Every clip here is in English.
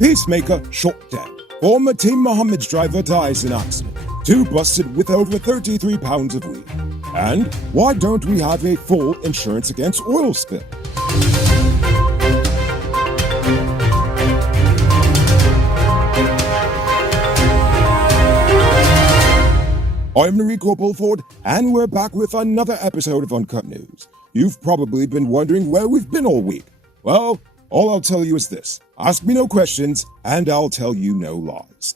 Peacemaker shot dead. Former Team Mohammed's driver dies in accident. 2 busted with over 33 pounds of weed. And why don't we have a full insurance against oil spill? I'm Enrico Bulford, and we're back with another episode of Uncut News. You've probably been wondering where we've been all week. Well, all I'll tell you is this. Ask me no questions, and I'll tell you no lies.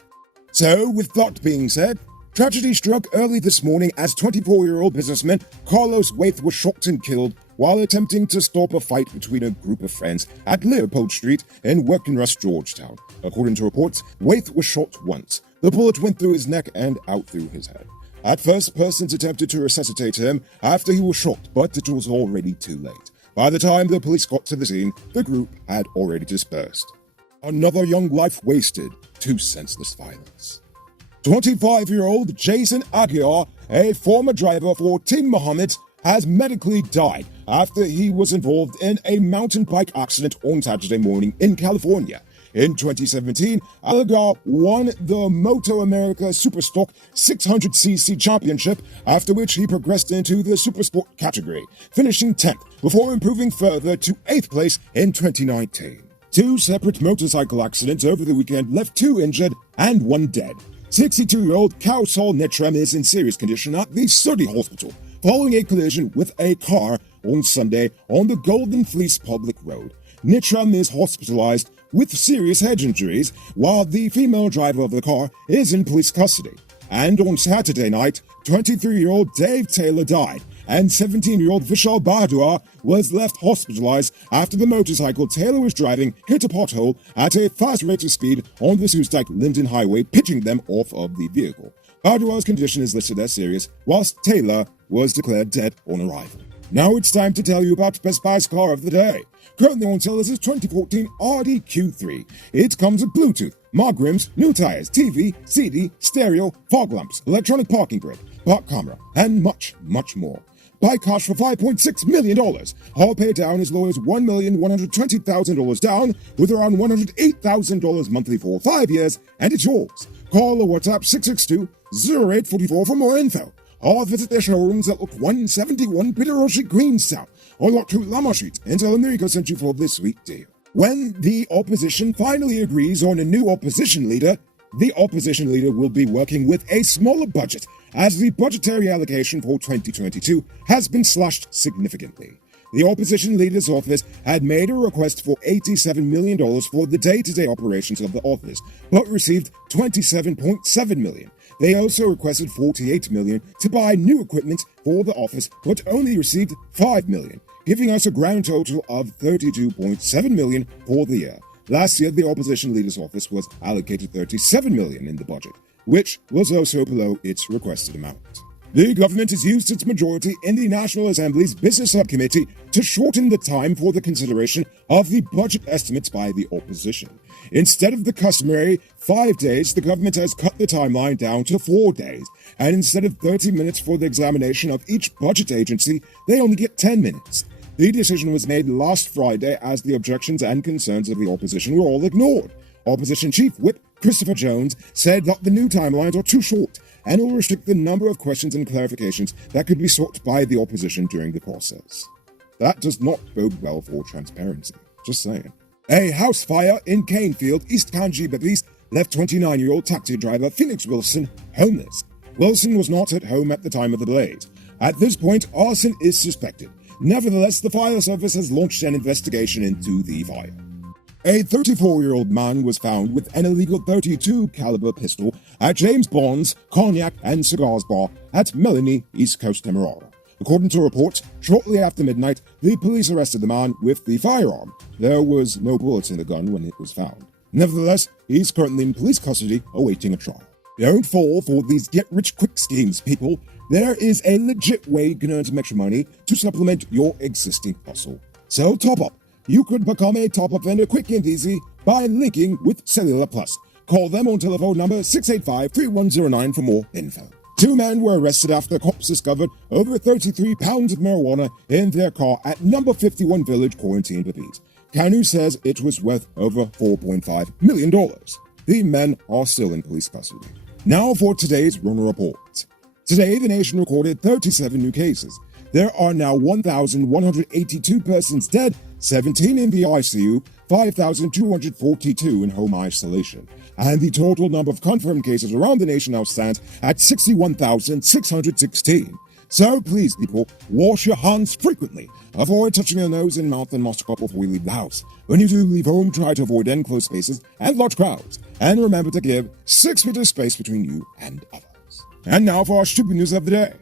So, with that being said, tragedy struck early this morning as 24-year-old businessman Carlos Waite was shot and killed while attempting to stop a fight between a group of friends at Leopold Street in Working-Russ, Georgetown. According to reports, Waite was shot once. The bullet went through his neck and out through his head. At first, persons attempted to resuscitate him after he was shot, but it was already too late. By the time the police got to the scene, the group had already dispersed. Another young life wasted to senseless violence. 25-year-old Jason Aguilar, a former driver for Team Mohammed, has medically died after he was involved in a mountain bike accident on Saturday morning in California. In 2017, Aguilar won the Moto America Superstock 600cc championship, after which he progressed into the Supersport category, finishing 10th before improving further to 8th place in 2019. 2 separate motorcycle accidents over the weekend left 2 injured and 1 dead. 62-year-old Kausal Nitram is in serious condition at the Surrey Hospital following a collision with a car on Sunday on the Golden Fleece Public Road. Nitram is hospitalized with serious head injuries, while the female driver of the car is in police custody. And on Saturday night, 23-year-old Dave Taylor died, and 17-year-old Vishal Bardua was left hospitalized after the motorcycle Taylor was driving hit a pothole at a fast rate of speed on the Soosdyke-Linden Highway, pitching them off of the vehicle. Bardua's condition is listed as serious, whilst Taylor was declared dead on arrival. Now it's time to tell you about Best Buy's car of the day. Currently on sale is this 2014 RDQ3. It comes with Bluetooth, mag rims, new tires, TV, CD, stereo, fog lamps, electronic parking brake, park camera, and much, much more. Buy cash for $5.6 million. All pay down as low as $1,120,000 down, with around $108,000 monthly for 5 years, and it's yours. Call or WhatsApp 662-0844 for more info. Or visit their showrooms at Lot 171 Bitterroshi Greenstown, or Lot 2 Lama Street, and tell them Enrico sent you for this sweet deal. When the opposition finally agrees on a new opposition leader, the opposition leader will be working with a smaller budget, as the budgetary allocation for 2022 has been slashed significantly. The opposition leader's office had made a request for $87 million for the day-to-day operations of the office, but received $27.7 million. They also requested $48 million to buy new equipment for the office, but only received $5 million, giving us a grand total of $32.7 million for the year. Last year, the opposition leader's office was allocated $37 million in the budget, which was also below its requested amount. The government has used its majority in the National Assembly's Business Subcommittee to shorten the time for the consideration of the budget estimates by the opposition. Instead of the customary 5 days, the government has cut the timeline down to 4 days, and instead of 30 minutes for the examination of each budget agency, they only get 10 minutes. The decision was made last Friday as the objections and concerns of the opposition were all ignored. Opposition Chief Whip Christopher Jones said that the new timelines are too short and will restrict the number of questions and clarifications that could be sought by the opposition during the process. That does not bode well for transparency. Just saying. A house fire in Canefield, East Kanji left 29-year-old taxi driver Felix Wilson homeless. Wilson was not at home at the time of the blaze. At this point, arson is suspected. Nevertheless, the fire service has launched an investigation into the fire. A 34-year-old man was found with an illegal .32 caliber pistol at James Bond's Cognac and Cigars Bar at Melanie, East Coast Demerara. According to reports, shortly after midnight, the police arrested the man with the firearm. There was no bullets in the gun when it was found. Nevertheless, he's currently in police custody awaiting a trial. Don't fall for these get-rich-quick schemes, people. There is a legit way you can earn some extra money to supplement your existing hustle. So top up. You could become a top-up vendor quick and easy by linking with Cellular Plus. Call them on telephone number 685-3109 for more info. 2 men were arrested after cops discovered over 33 pounds of marijuana in their car at number 51 Village Quarantine Pepys. Kanu says it was worth over $4.5 million. The men are still in police custody. Now for today's Runner Report. Today, the nation recorded 37 new cases. There are now 1,182 persons dead, 17 in the ICU, 5,242 in home isolation. And the total number of confirmed cases around the nation now stands at 61,616. So please, people, wash your hands frequently. Avoid touching your nose and mouth and mask up before you leave the house. When you do leave home, try to avoid enclosed spaces and large crowds. And remember to give 6 feet of space between you and others. And now for our stupid news of the day.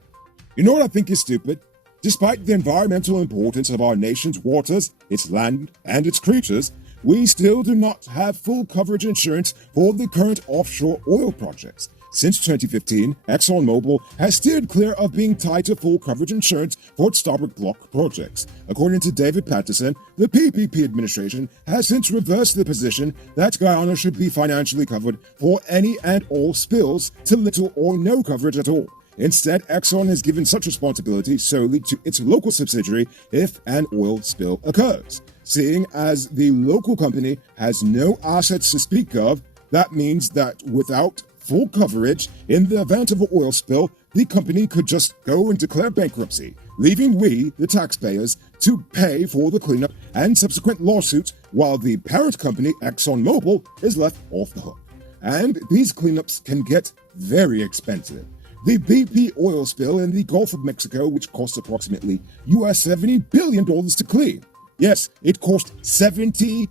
You know what I think is stupid? Despite the environmental importance of our nation's waters, its land, and its creatures, we still do not have full coverage insurance for the current offshore oil projects. Since 2015, ExxonMobil has steered clear of being tied to full coverage insurance for its Starboard Block projects. According to David Patterson, the PPP administration has since reversed the position that Guyana should be financially covered for any and all spills to little or no coverage at all. Instead, Exxon has given such responsibility solely to its local subsidiary if an oil spill occurs. Seeing as the local company has no assets to speak of, that means that without full coverage, in the event of an oil spill, the company could just go and declare bankruptcy, leaving we, the taxpayers, to pay for the cleanup and subsequent lawsuits, while the parent company, ExxonMobil, is left off the hook. And these cleanups can get very expensive. The BP oil spill in the Gulf of Mexico, which cost approximately $70 billion to clean. Yes, it cost $70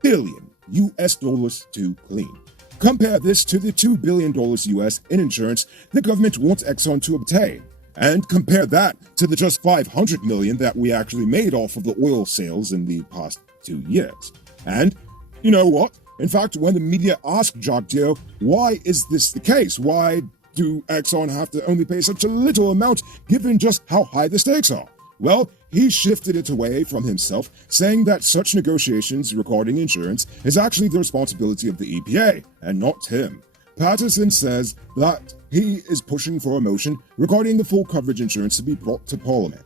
billion to clean. Compare this to the $2 billion US in insurance the government wants Exxon to obtain. And compare that to the just $500 million that we actually made off of the oil sales in the past 2 years. And you know what? In fact, when the media asked Jagdeo, why is this the case? Why do Exxon have to only pay such a little amount given just how high the stakes are? Well, he shifted it away from himself, saying that such negotiations regarding insurance is actually the responsibility of the EPA, and not him. Patterson says that he is pushing for a motion regarding the full coverage insurance to be brought to Parliament.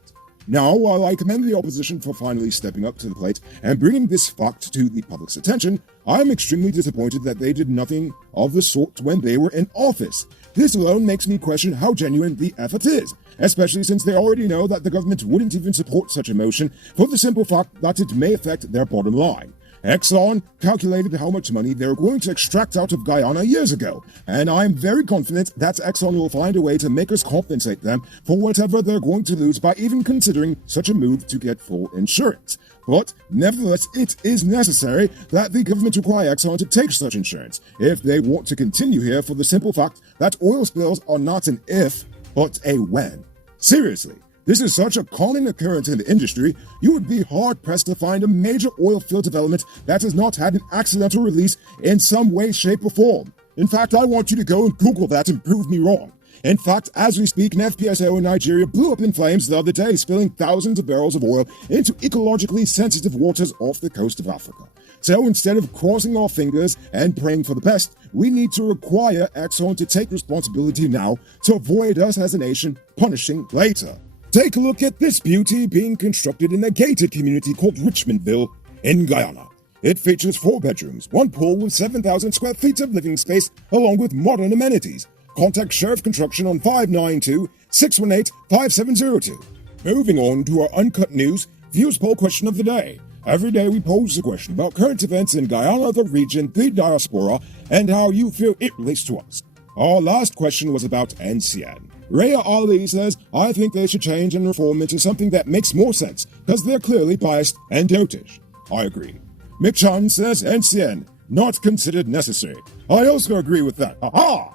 Now, while I commend the opposition for finally stepping up to the plate and bringing this fact to the public's attention, I am extremely disappointed that they did nothing of the sort when they were in office. This alone makes me question how genuine the effort is, especially since they already know that the government wouldn't even support such a motion for the simple fact that it may affect their bottom line. Exxon calculated how much money they were going to extract out of Guyana years ago, and I'm very confident that Exxon will find a way to make us compensate them for whatever they're going to lose by even considering such a move to get full insurance. But nevertheless, it is necessary that the government require Exxon to take such insurance if they want to continue here, for the simple fact that oil spills are not an if, but a when. Seriously, this is such a common occurrence in the industry, you would be hard-pressed to find a major oil field development that has not had an accidental release in some way, shape, or form. In fact, I want you to go and Google that and prove me wrong. In fact, as we speak, an FPSO in Nigeria blew up in flames the other day, spilling thousands of barrels of oil into ecologically sensitive waters off the coast of Africa. So instead of crossing our fingers and praying for the best, we need to require Exxon to take responsibility now to avoid us as a nation punishing later. Take a look at this beauty being constructed in a gated community called Richmondville in Guyana. It features 4 bedrooms, 1 pool with 7,000 square feet of living space, along with modern amenities. Contact Sheriff Construction on 592-618-5702. Moving on to our Uncut News Views Poll question of the day. Every day we pose a question about current events in Guyana, the region, the diaspora, and how you feel it relates to us. Our last question was about NCN. Rhea Ali says, I think they should change and reform into something that makes more sense, because they're clearly biased and dotish. I agree. Mick Chan says, NCN, not considered necessary. I also agree with that. Aha!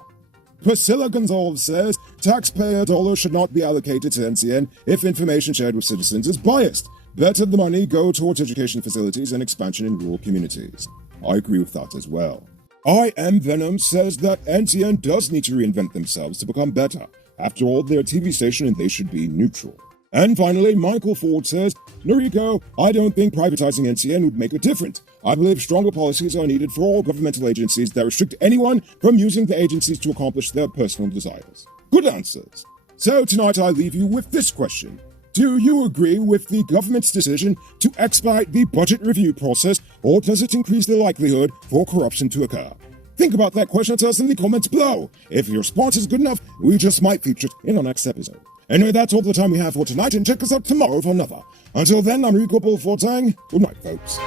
Priscilla Gonzalez says, taxpayer dollars should not be allocated to NCN if information shared with citizens is biased. Better the money go towards education facilities and expansion in rural communities. I agree with that as well. I Am Venom says that NCN does need to reinvent themselves to become better. After all, they're a TV station and they should be neutral. And finally, Michael Ford says, Noriko, I don't think privatizing NCN would make a difference. I believe stronger policies are needed for all governmental agencies that restrict anyone from using the agencies to accomplish their personal desires. Good answers. So tonight I leave you with this question. Do you agree with the government's decision to expedite the budget review process, or does it increase the likelihood for corruption to occur? Think about that question and tell us in the comments below. If your response is good enough, we just might feature it in our next episode. Anyway, that's all the time we have for tonight, and check us out tomorrow for another. Until then, I'm Rico Bullford saying good night, folks.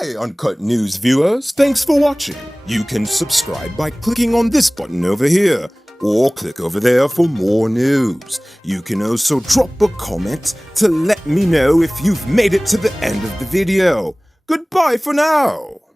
Hey, Uncut News viewers, thanks for watching. You can subscribe by clicking on this button over here, or click over there for more news. You can also drop a comment to let me know if you've made it to the end of the video. Goodbye for now.